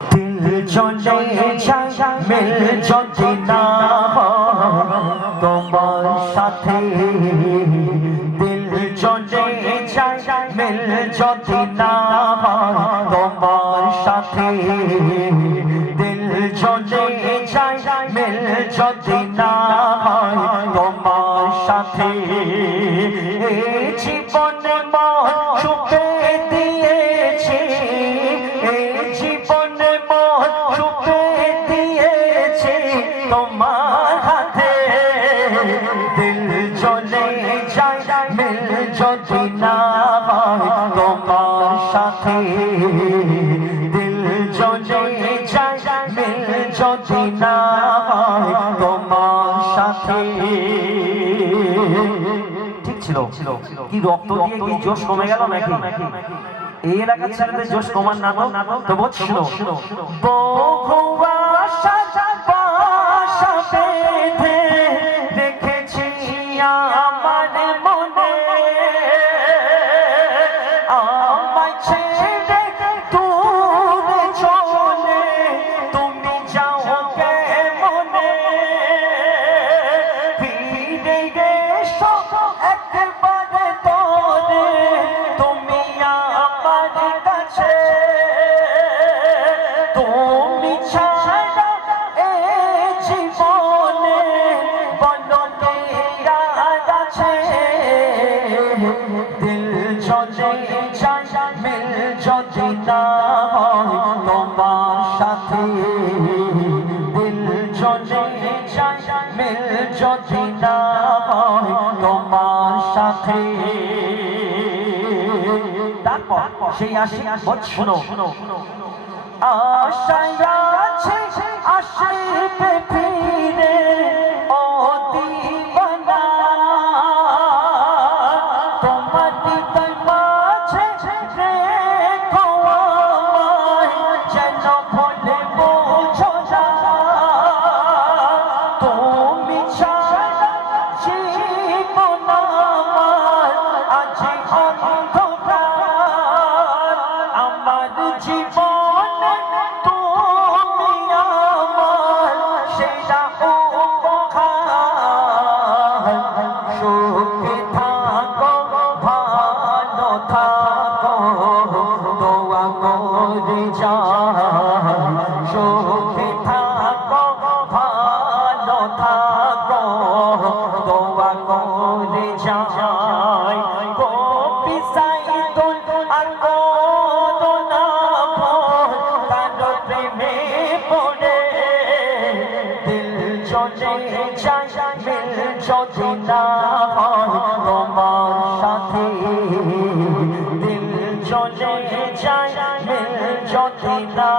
দিল চলে যায় মিল যদি না হয় তোমার সাথে, দিল চলে যায় মিল যদি না হয় তোমার সাথে, দিল চলে যায় মিল যদি না হয় তোমার সাথে, জীবনে মা সুখে দিয়েছি, জীবনে মা সুখে দিয়েছি তোমার হাতে, দিল চলে যায় মিল যদি না হয় তোমার সাথে, দিল চলে যায় মিল যদি না হয় তোমার সাথে। ঠিক ছিল কি রক্ত দিয়ে কি জোশ কমে গেল নাকি? এই এলাকার ছেলেদের জোশ কমান না তো বলছিল বহু আশা বাসা বেঁধে রেখেছি আমার মনে, আমায় ছেড়ে দূরে চলে তুমি যাও কেমনে, ফিরে এসো একবারে তোরে তুমি আমার কাছে, তুমি ছাড়া এই জীবনে বলো আর আছে, দিল চলে যায় মিল যদি না হয় তোমার সাথে, দিল চলে যায় মিল যদি না হয় তোমার সাথে। তারপর সেই বলছিল আশায় আছে আসবে ফিরে ও দিবানা, তোমার হৃদয় মাঝে রেখো আমায় যেন ভুলে বোঝো না, তুমি ছাড়া জীবন আমার আজ অন্ধকার, আমার জীবনে তুমি আমার সেরা উপহার, সুখে থাকো ভালো থাকো দোয়া করে যাই, সুখে থাকো ভালো থাকো দোয়া করে যাই, গোপী সাইদুল আর করোনা ভোর তার প্রেমে পড়ে, দিল চলে যায় মিল যদি না হয় তোমার সাথে, দিল চলে যায় মিল যদি না